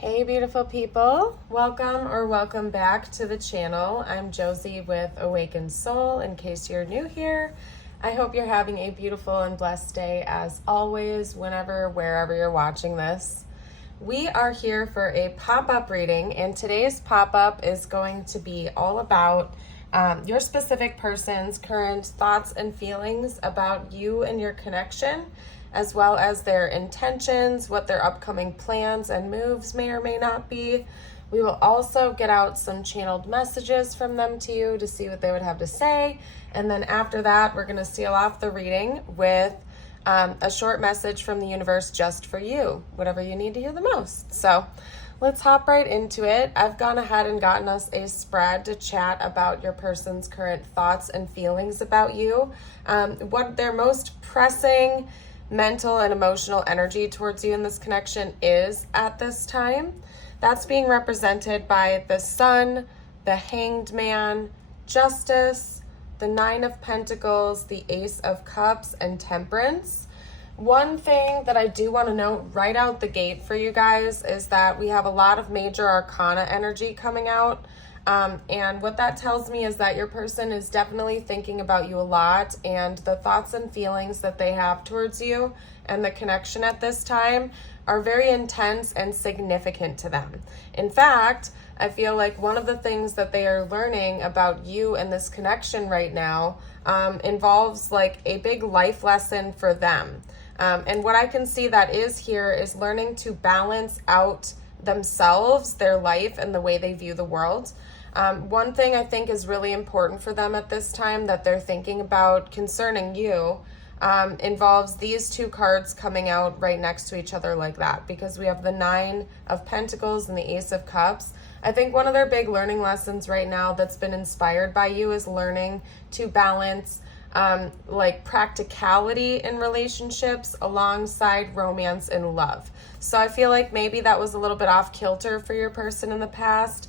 Hey beautiful people, welcome back to the channel. I'm Josie with Awakened Soul. In case you're new here, I hope you're having a beautiful and blessed day as always, whenever, wherever you're watching this. We are here for a pop-up reading, and today's pop-up is going to be all about your specific person's current thoughts and feelings about you and your connection, as well as their intentions, what their upcoming plans and moves may or may not be. We will also get out some channeled messages from them to you to see what they would have to say. And then after that, we're going to seal off the reading with a short message from the universe just for you, whatever you need to hear the most. So let's hop right into it. I've gone ahead and gotten us a spread to chat about your person's current thoughts and feelings about you, what their most pressing mental and emotional energy towards you in this connection is at this time. That's being represented by the Sun, the Hanged Man, Justice, the Nine of Pentacles, the Ace of Cups, and Temperance. One thing that I do want to note right out the gate for you guys is that we have a lot of major arcana energy coming out. And what that tells me is that your person is definitely thinking about you a lot, and the thoughts and feelings that they have towards you and the connection at this time are very intense and significant to them. In fact, I feel like one of the things that they are learning about you and this connection right now involves like a big life lesson for them. And what I can see that is here is learning to balance out themselves, their life, and the way they view the world. One thing I think is really important for them at this time that they're thinking about concerning you involves these two cards coming out right next to each other like that, because we have the Nine of Pentacles and the Ace of Cups. I think one of their big learning lessons right now that's been inspired by you is learning to balance like practicality in relationships alongside romance and love. So I feel like maybe that was a little bit off kilter for your person in the past.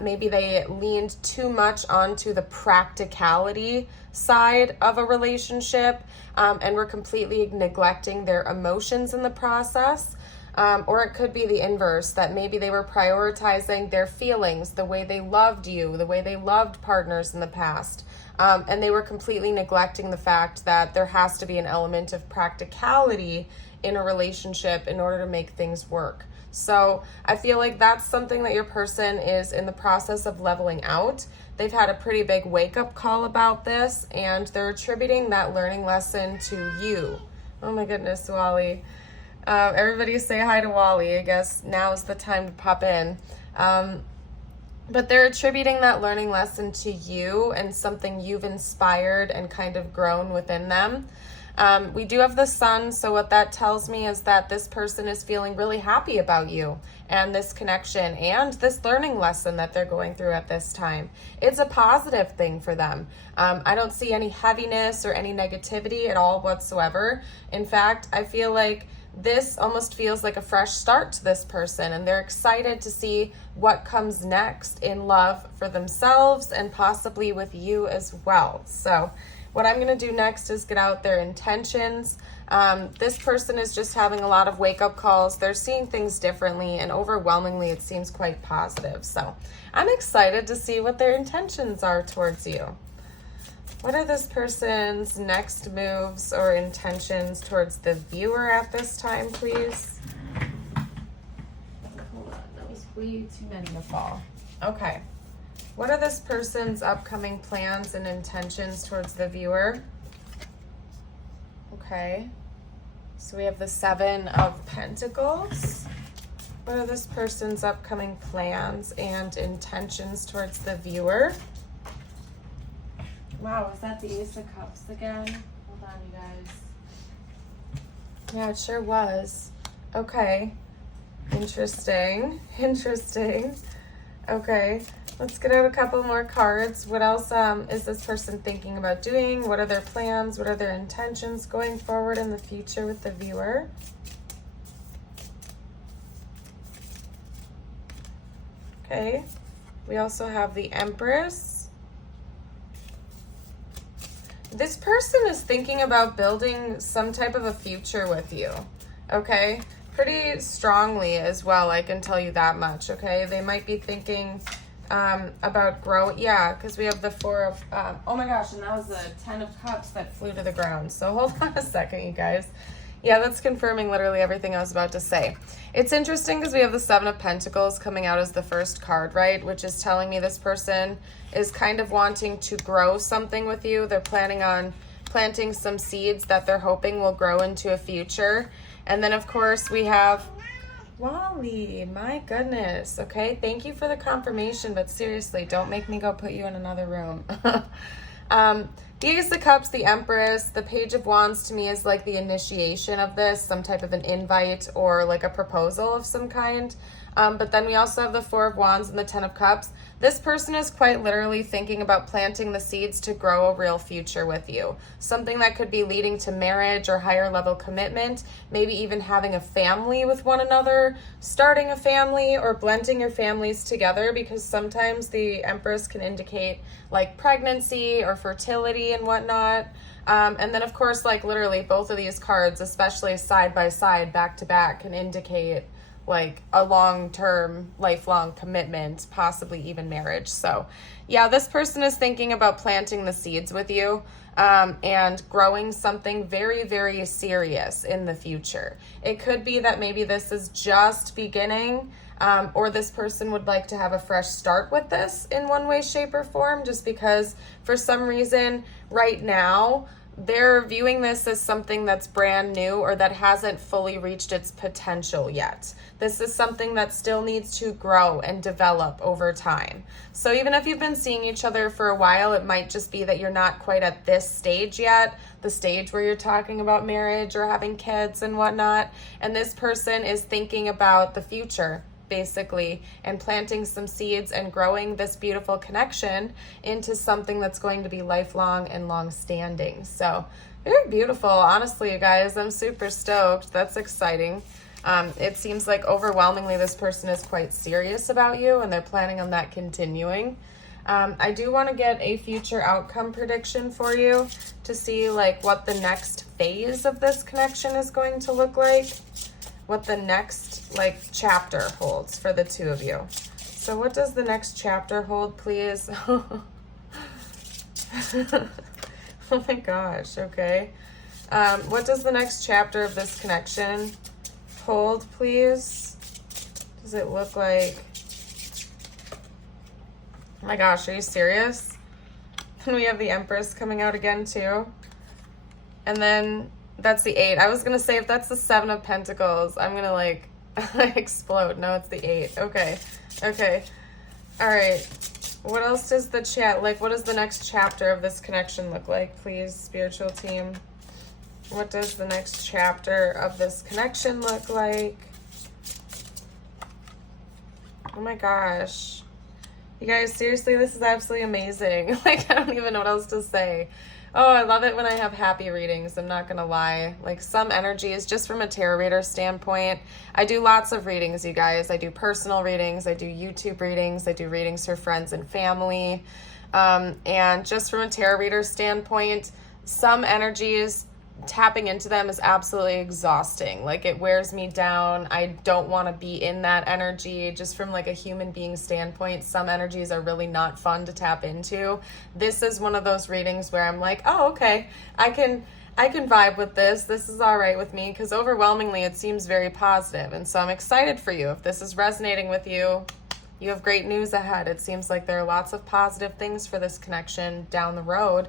Maybe they leaned too much onto the practicality side of a relationship and were completely neglecting their emotions in the process. Or it could be the inverse, that maybe they were prioritizing their feelings, the way they loved you, the way they loved partners in the past. And they were completely neglecting the fact that there has to be an element of practicality in a relationship in order to make things work. So I feel like that's something that your person is in the process of leveling out. They've had a pretty big wake-up call about this, and they're attributing that learning lesson to you. Oh my goodness, Wally. Everybody say hi to Wally. I guess now is the time to pop in. But they're attributing that learning lesson to you and something you've inspired and kind of grown within them. We do have the Sun, so what that tells me is that this person is feeling really happy about you and this connection and this learning lesson that they're going through at this time. It's a positive thing for them. I don't see any heaviness or any negativity at all whatsoever. In fact, I feel like this almost feels like a fresh start to this person, and they're excited to see what comes next in love for themselves and possibly with you as well. So what I'm going to do next is get out their intentions. This person is just having a lot of wake-up calls. They're seeing things differently, and overwhelmingly it seems quite positive. So I'm excited to see what their intentions are towards you. What are this person's next moves or intentions towards the viewer at this time, please? Hold on, that was way too many to fall. Okay. What are this person's upcoming plans and intentions towards the viewer? Okay. So we have the Seven of Pentacles. What are this person's upcoming plans and intentions towards the viewer? Wow, is that the Ace of Cups again? Hold on, you guys. Yeah, it sure was. Okay. Interesting. Okay, let's get out a couple more cards. What else is this person thinking about doing? What are their plans? What are their intentions going forward in the future with the viewer? Okay, we also have the Empress. This person is thinking about building some type of a future with you, okay? pretty strongly as well. I can tell you that much, okay? They might be thinking about growing. Yeah, because we have the Four of, oh my gosh, and that was the 10 of Cups that flew to the ground. So hold on a second, you guys. Yeah, that's confirming literally everything I was about to say. It's interesting because we have the Seven of Pentacles coming out as the first card, right? Which is telling me this person is kind of wanting to grow something with you. They're planning on planting some seeds that they're hoping will grow into a future. And then, of course, we have Wally. My goodness. Okay, thank you for the confirmation, but seriously, don't make me go put you in another room. The Ace of Cups, the Empress, the Page of Wands to me is like the initiation of this, some type of an invite or like a proposal of some kind. But then we also have the Four of Wands and the 10 of Cups. This person is quite literally thinking about planting the seeds to grow a real future with you. Something that could be leading to marriage or higher level commitment, maybe even having a family with one another, starting a family or blending your families together, because sometimes the Empress can indicate like pregnancy or fertility and whatnot. And then of course, like literally both of these cards, especially side by side, back to back, can indicate like a long-term, lifelong commitment, possibly even marriage. So yeah, this person is thinking about planting the seeds with you and growing something very, very serious in the future. It could be that maybe this is just beginning, or this person would like to have a fresh start with this in one way, shape, or form, just because for some reason right now they're viewing this as something that's brand new or that hasn't fully reached its potential yet. This is something that still needs to grow and develop over time. So even if you've been seeing each other for a while, it might just be that you're not quite at this stage yet, the stage where you're talking about marriage or having kids and whatnot. And this person is thinking about the future, basically, and planting some seeds and growing this beautiful connection into something that's going to be lifelong and long-standing. So very beautiful, honestly, you guys. I'm super stoked. That's exciting. It seems like overwhelmingly this person is quite serious about you and they're planning on that continuing. I do want to get a future outcome prediction for you to see like what the next phase of this connection is going to look like, what the next like chapter holds for the two of you. So what does the next chapter hold, please? Oh my gosh, okay. What does the next chapter of this connection hold, please? Does it look like... Oh my gosh, are you serious? And we have the Empress coming out again too. And then that's the 8. I was going to say if that's the 7 of Pentacles, I'm going to like explode. No, it's the 8. Okay. Okay. All right. What else does the chat, like what does the next chapter of this connection look like, please, spiritual team? What does the next chapter of this connection look like? Oh my gosh. You guys, seriously, this is absolutely amazing. Like, I don't even know what else to say. Oh, I love it when I have happy readings. I'm not going to lie. Like, some energy is just from a tarot reader standpoint. I do lots of readings, you guys. I do personal readings. I do YouTube readings. I do readings for friends and family. And just from a tarot reader standpoint, some energies, tapping into them is absolutely exhausting. Like, it wears me down. I don't want to be in that energy. Just from like a human being standpoint, some energies are really not fun to tap into. This is one of those readings where I'm like, oh, okay, I can vibe with this. This is all right with me, because overwhelmingly it seems very positive. And so I'm excited for you. If this is resonating with you, you have great news ahead. It seems like there are lots of positive things for this connection down the road.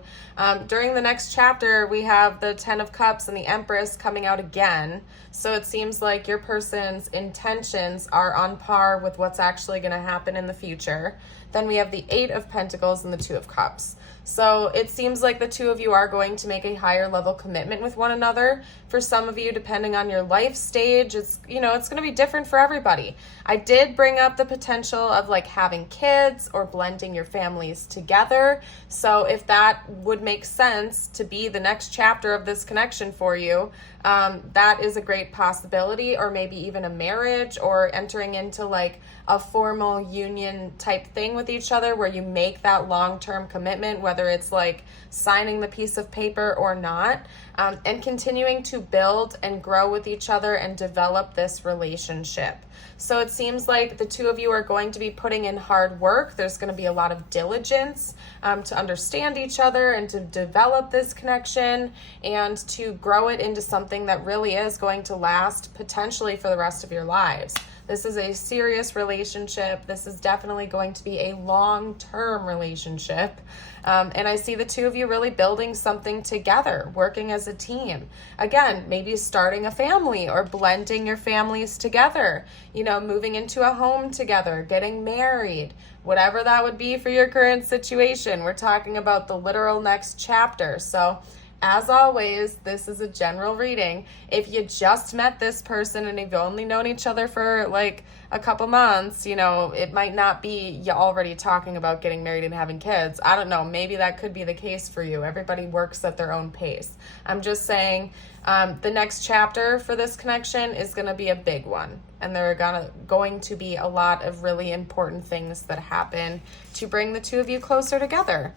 During the next chapter, we have the 10 of Cups and the Empress coming out again. So it seems like your person's intentions are on par with what's actually going to happen in the future. Then we have the 8 of Pentacles and the 2 of Cups. So it seems like the two of you are going to make a higher level commitment with one another. For some of you, depending on your life stage, it's going to be different for everybody. I did bring up the potential of like having kids or blending your families together. So if that would make sense to be the next chapter of this connection for you, that is a great possibility, or maybe even a marriage or entering into like a formal union type thing with each other where you make that long-term commitment, whether whether it's like signing the piece of paper or not, and continuing to build and grow with each other and develop this relationship. So it seems like the two of you are going to be putting in hard work. There's going to be a lot of diligence to understand each other and to develop this connection and to grow it into something that really is going to last potentially for the rest of your lives. This is a serious relationship. This is definitely going to be a long-term relationship. And I see the two of you really building something together, working as a team. Again, maybe starting a family or blending your families together, you know, moving into a home together, getting married, whatever that would be for your current situation. We're talking about the literal next chapter. So as always, this is a general reading. If you just met this person and you've only known each other for like a couple months, you know, it might not be you already talking about getting married and having kids. I don't know. Maybe that could be the case for you. Everybody works at their own pace. I'm just saying the next chapter for this connection is going to be a big one. And there are going to be a lot of really important things that happen to bring the two of you closer together.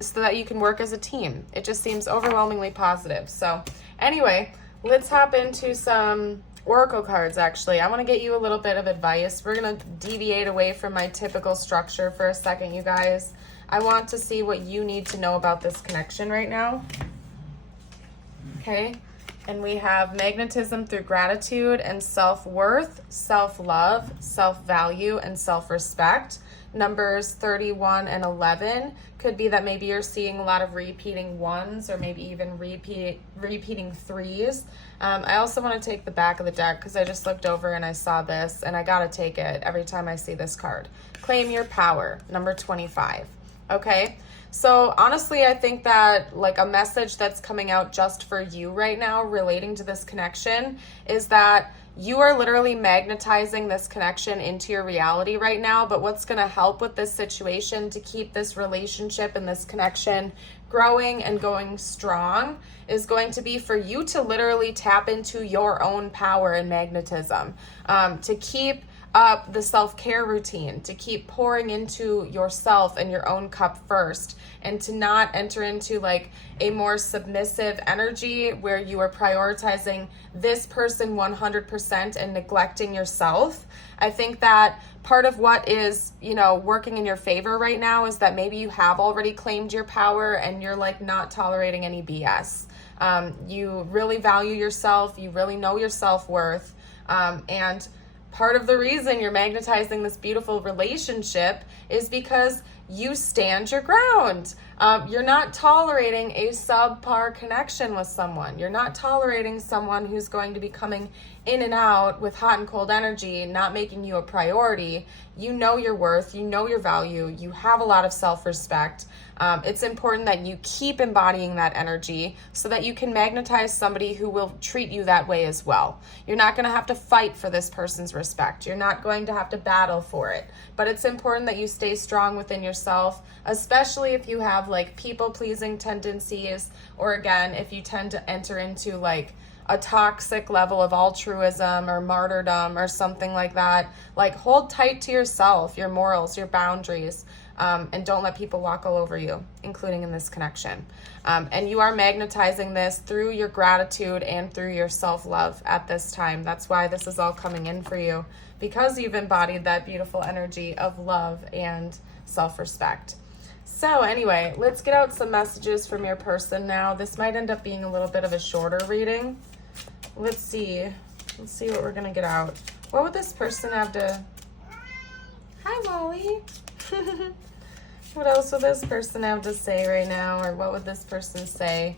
So that you can work as a team. It just seems overwhelmingly positive. So anyway, let's hop into some oracle cards, actually. I want to get you a little bit of advice. We're going to deviate away from my typical structure for a second, you guys. I want to see what you need to know about this connection right now. Okay. And we have magnetism through gratitude and self-worth, self-love, self-value, and self-respect. Numbers 31 and 11 could be that maybe you're seeing a lot of repeating ones or maybe even repeating threes. I also want to take the back of the deck because I just looked over and I saw this and I got to take it every time I see this card. Claim your power, number 25. Okay. So honestly, I think that like a message that's coming out just for you right now relating to this connection is that you are literally magnetizing this connection into your reality right now. But what's going to help with this situation to keep this relationship and this connection growing and going strong is going to be for you to literally tap into your own power and magnetism, to keep up the self-care routine, to keep pouring into yourself and your own cup first, and to not enter into like a more submissive energy where you are prioritizing this person 100% and neglecting yourself. I think that part of what is, you know, working in your favor right now is that maybe you have already claimed your power and you're like not tolerating any BS. You really value yourself. You really know your self-worth. And part of the reason you're magnetizing this beautiful relationship is because you stand your ground. You're not tolerating a subpar connection with someone. You're not tolerating someone who's going to be coming in and out with hot and cold energy, not making you a priority. You know your worth, you know your value, you have a lot of self-respect. It's important that you keep embodying that energy so that you can magnetize somebody who will treat you that way as well. You're not going to have to fight for this person's respect. You're not going to have to battle for it. But it's important that you stay strong within yourself, especially if you have like people-pleasing tendencies, or again, if you tend to enter into like a toxic level of altruism or martyrdom or something like that. Like hold tight to yourself, your morals, your boundaries, and don't let people walk all over you, including in this connection. And you are magnetizing this through your gratitude and through your self-love at this time. That's why this is all coming in for you, because you've embodied that beautiful energy of love and self-respect. So anyway, let's get out some messages from your person now. This might end up being a little bit of a shorter reading. Let's see what we're gonna get out. What would this person have to... Hi, Molly. What else would this person have to say right now, or what would this person say?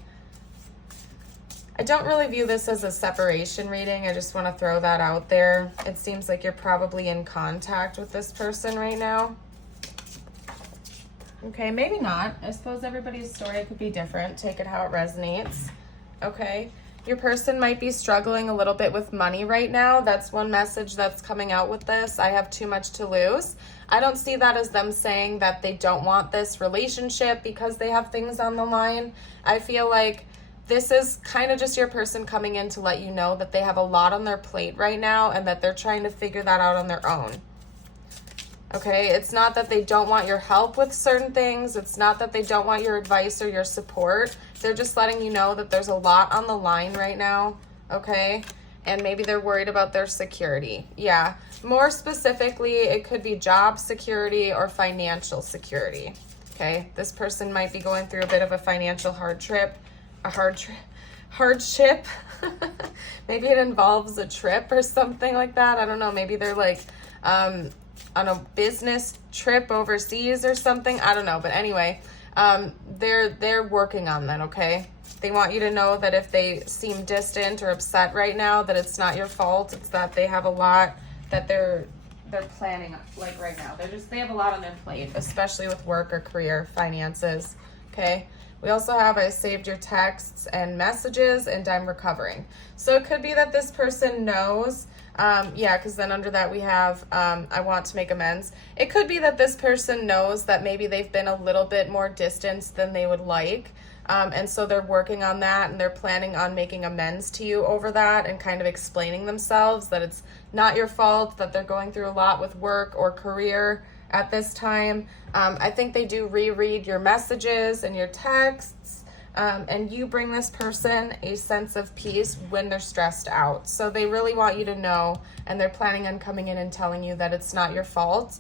I don't really view this as a separation reading. I just want to throw that out there. It seems like you're probably in contact with this person right now. Okay, maybe not. I suppose everybody's story could be different. Take it how it resonates. Okay. Your person might be struggling a little bit with money right now. That's one message that's coming out with this. I have too much to lose. I don't see that as them saying that they don't want this relationship because they have things on the line. I feel like this is kind of just your person coming in to let you know that they have a lot on their plate right now and that they're trying to figure that out on their own. Okay, it's not that they don't want your help with certain things. It's not that they don't want your advice or your support. They're just letting you know that there's a lot on the line right now, okay? And maybe they're worried about their security. Yeah, more specifically, it could be job security or financial security, okay? This person might be going through a bit of a financial hardship. Maybe it involves a trip or something like that. I don't know. Maybe they're like on a business trip overseas or something. I don't know. But anyway, they're working on that, okay? They want you to know that if they seem distant or upset right now, that it's not your fault. It's that they have a lot that they're planning like right now. They have a lot on their plate, especially with work or career, finances, okay? We also have I saved your texts and messages and I'm recovering. So it could be that this person knows, because then under that we have I want to make amends. It could be that this person knows that maybe they've been a little bit more distanced than they would like. And so they're working on that and they're planning on making amends to you over that and kind of explaining themselves that it's not your fault, that they're going through a lot with work or career at this time. I think they do reread your messages and your texts, and you bring this person a sense of peace when they're stressed out. So they really want you to know, and they're planning on coming in and telling you that it's not your fault.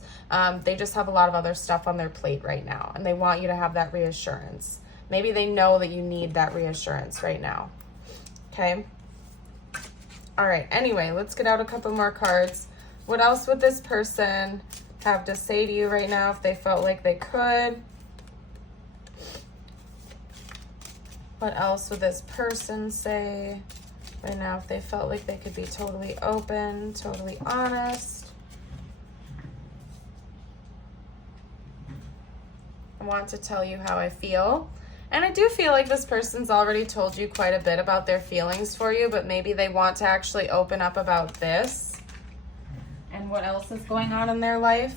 They just have a lot of other stuff on their plate right now, and they want you to have that reassurance. Maybe they know that you need that reassurance right now. Okay? All right, anyway, let's get out a couple more cards. What else would this person have to say to you right now if they felt like they could? What else would this person say right now if they felt like they could be totally open, totally honest? I want to tell you how I feel. And I do feel like this person's already told you quite a bit about their feelings for you, but maybe they want to actually open up about this and what else is going on in their life.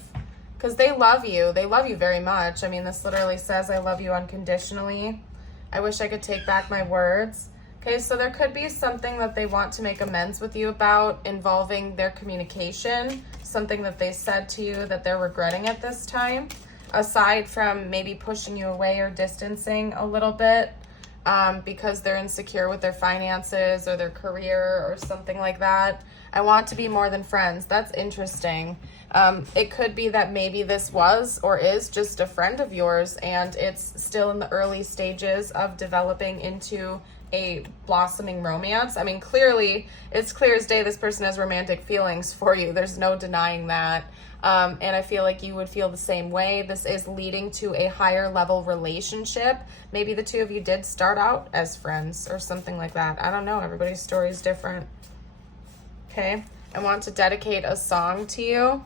Because they love you. They love you very much. I mean, this literally says, I love you unconditionally. I wish I could take back my words. Okay, so there could be something that they want to make amends with you about involving their communication, something that they said to you that they're regretting at this time. Aside from maybe pushing you away or distancing a little bit because they're insecure with their finances or their career or something like that. I want to be more than friends. That's interesting. It could be that maybe this was or is just a friend of yours and it's still in the early stages of developing into a blossoming romance. I mean, clearly, it's clear as day this person has romantic feelings for you. There's no denying that. And I feel like you would feel the same way. This is leading to a higher level relationship. Maybe the two of you did start out as friends or something like that. I don't know. Everybody's story is different. Okay. I want to dedicate a song to you.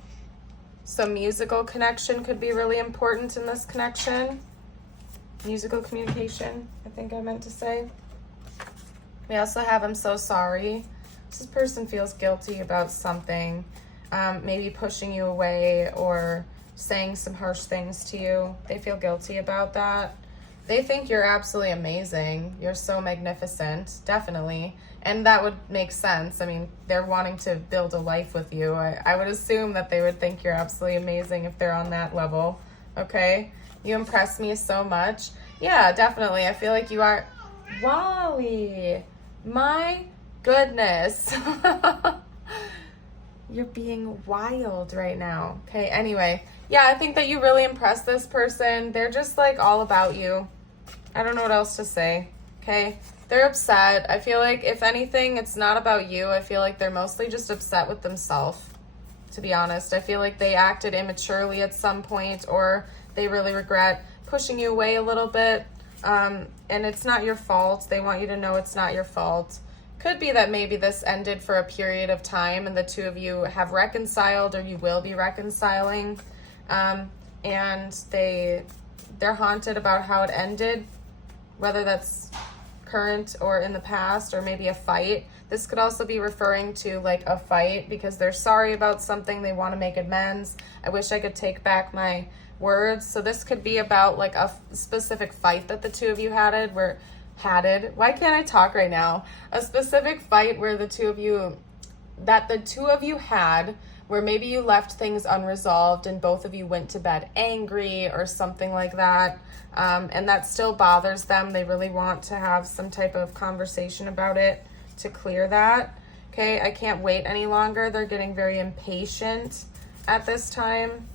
Some musical connection could be really important in this connection. Musical communication, I think I meant to say. We also have I'm so sorry. This person feels guilty about something. Maybe pushing you away or saying some harsh things to you. They feel guilty about that. They think you're absolutely amazing. You're so magnificent, definitely. And that would make sense. I mean, they're wanting to build a life with you. I would assume that they would think you're absolutely amazing if they're on that level. Okay? You impress me so much. Yeah, definitely. I feel like you are... Wally! My goodness. You're being wild right now. Okay, anyway. Yeah, I think that you really impress this person. They're just like all about you. I don't know what else to say. Okay? They're upset. I feel like if anything, it's not about you. I feel like they're mostly just upset with themselves, to be honest. I feel like they acted immaturely at some point or they really regret pushing you away a little bit. And it's not your fault. They want you to know it's not your fault. Could be that maybe this ended for a period of time and the two of you have reconciled or you will be reconciling. And they're haunted about how it ended, whether that's current or in the past or maybe a fight. This could also be referring to like a fight because they're sorry about something. They want to make amends. I wish I could take back my words. So this could be about like a specific fight that the two of you had. Why can't I talk right now? A specific fight where the two of you had where maybe you left things unresolved and both of you went to bed angry or something like that, and that still bothers them. They really want to have some type of conversation about it to clear that. Okay, I can't wait any longer. They're getting very impatient at this time.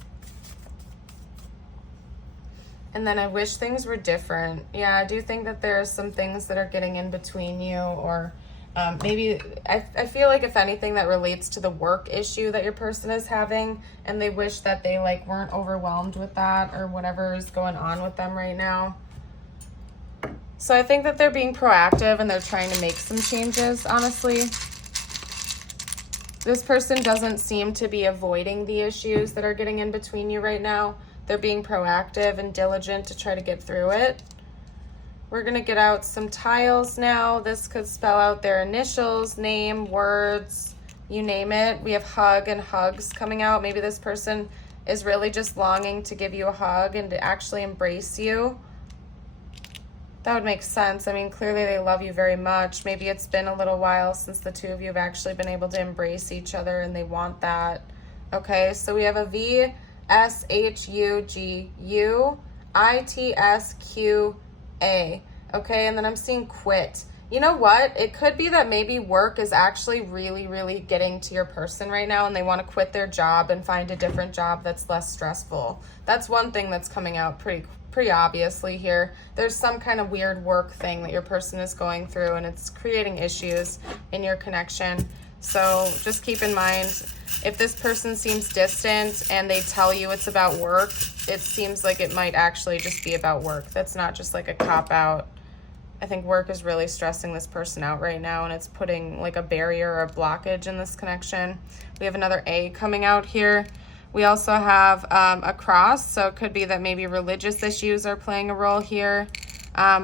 And then I wish things were different. Yeah, I do think that there are some things that are getting in between you, or maybe I feel like if anything that relates to the work issue that your person is having, and they wish that they like weren't overwhelmed with that or whatever is going on with them right now. So I think that they're being proactive and they're trying to make some changes, honestly. This person doesn't seem to be avoiding the issues that are getting in between you right now. They're being proactive and diligent to try to get through it. We're going to get out some tiles now. This could spell out their initials, name, words, you name it. We have hug and hugs coming out. Maybe this person is really just longing to give you a hug and to actually embrace you. That would make sense. I mean, clearly they love you very much. Maybe it's been a little while since the two of you have actually been able to embrace each other and they want that. Okay, so we have a VSHUGUITSQA. Okay, and then I'm seeing quit. You know what? It could be that maybe work is actually really, really getting to your person right now and they want to quit their job and find a different job that's less stressful. That's one thing that's coming out pretty obviously here. There's some kind of weird work thing that your person is going through and it's creating issues in your connection. So just keep in mind, if this person seems distant and they tell you it's about work, it seems like it might actually just be about work. That's not just like a cop-out. I think work is really stressing this person out right now and it's putting like a barrier or a blockage in this connection. We have another A coming out here. We also have a cross, so it could be that maybe religious issues are playing a role here,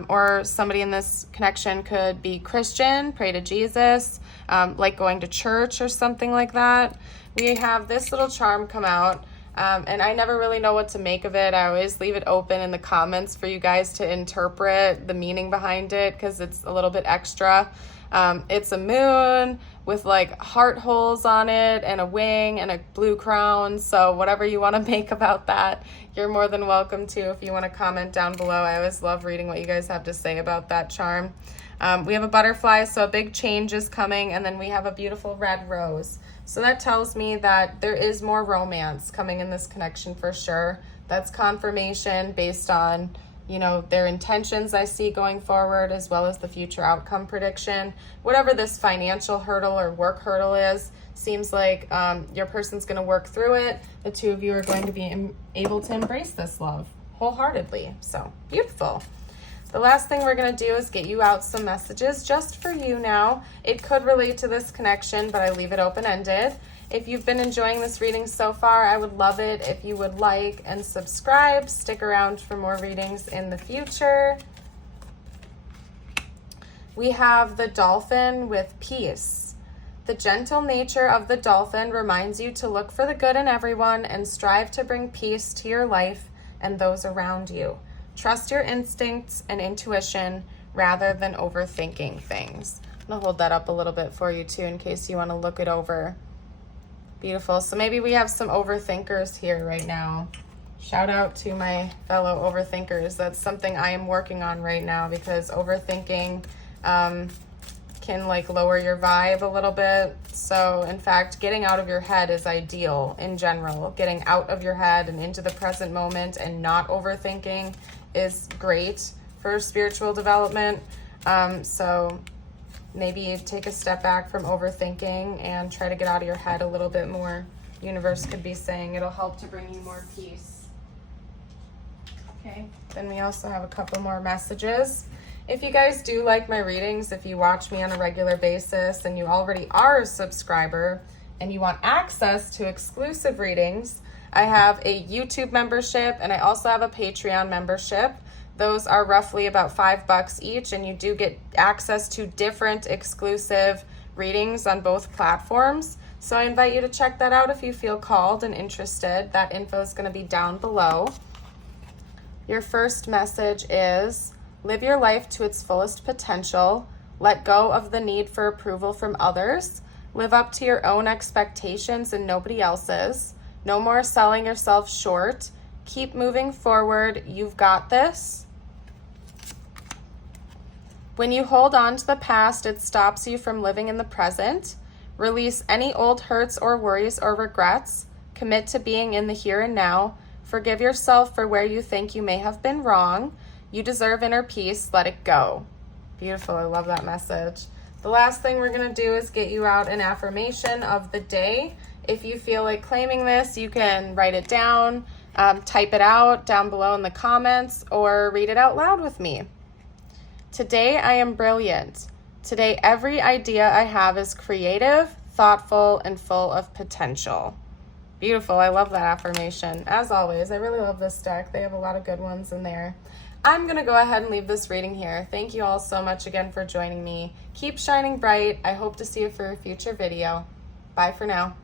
or somebody in this connection could be Christian, pray to Jesus, like going to church or something like that. We have this little charm come out, and I never really know what to make of it. I always leave it open in the comments for you guys to interpret the meaning behind it because it's a little bit extra. It's a moon with like heart holes on it and a wing and a blue crown. So whatever you want to make about that, you're more than welcome to if you want to comment down below. I always love reading what you guys have to say about that charm. We have a butterfly, so a big change is coming, and then we have a beautiful red rose. So that tells me that there is more romance coming in this connection for sure. That's confirmation based on, you know, their intentions I see going forward, as well as the future outcome prediction. Whatever this financial hurdle or work hurdle is, seems like your person's going to work through it. The two of you are going to be able to embrace this love wholeheartedly. So beautiful. The last thing we're going to do is get you out some messages just for you now. It could relate to this connection, but I leave it open-ended. If you've been enjoying this reading so far, I would love it if you would like and subscribe. Stick around for more readings in the future. We have the dolphin with peace. The gentle nature of the dolphin reminds you to look for the good in everyone and strive to bring peace to your life and those around you. Trust your instincts and intuition rather than overthinking things. I'm going to hold that up a little bit for you too in case you want to look it over. Beautiful. So maybe we have some overthinkers here right now. Shout out to my fellow overthinkers. That's something I am working on right now because overthinking can like lower your vibe a little bit. So in fact, getting out of your head is ideal in general. Getting out of your head and into the present moment and not overthinking is great for spiritual development. So maybe take a step back from overthinking and try to get out of your head a little bit more. Universe could be saying it'll help to bring you more peace. Okay, then we also have a couple more messages. If you guys do like my readings, if you watch me on a regular basis and you already are a subscriber and you want access to exclusive readings, I have a YouTube membership and I also have a Patreon membership. Those are roughly about $5 each, and you do get access to different exclusive readings on both platforms. So I invite you to check that out if you feel called and interested. That info is going to be down below. Your first message is, live your life to its fullest potential. Let go of the need for approval from others. Live up to your own expectations and nobody else's. No more selling yourself short. Keep moving forward. You've got this. When you hold on to the past, it stops you from living in the present. Release any old hurts or worries or regrets. Commit to being in the here and now. Forgive yourself for where you think you may have been wrong. You deserve inner peace. Let it go. Beautiful. I love that message. The last thing we're going to do is get you out an affirmation of the day. If you feel like claiming this, you can write it down, type it out down below in the comments, or read it out loud with me. Today I am brilliant. Today every idea I have is creative, thoughtful, and full of potential. Beautiful. I love that affirmation. As always, I really love this deck. They have a lot of good ones in there. I'm going to go ahead and leave this reading here. Thank you all so much again for joining me. Keep shining bright. I hope to see you for a future video. Bye for now.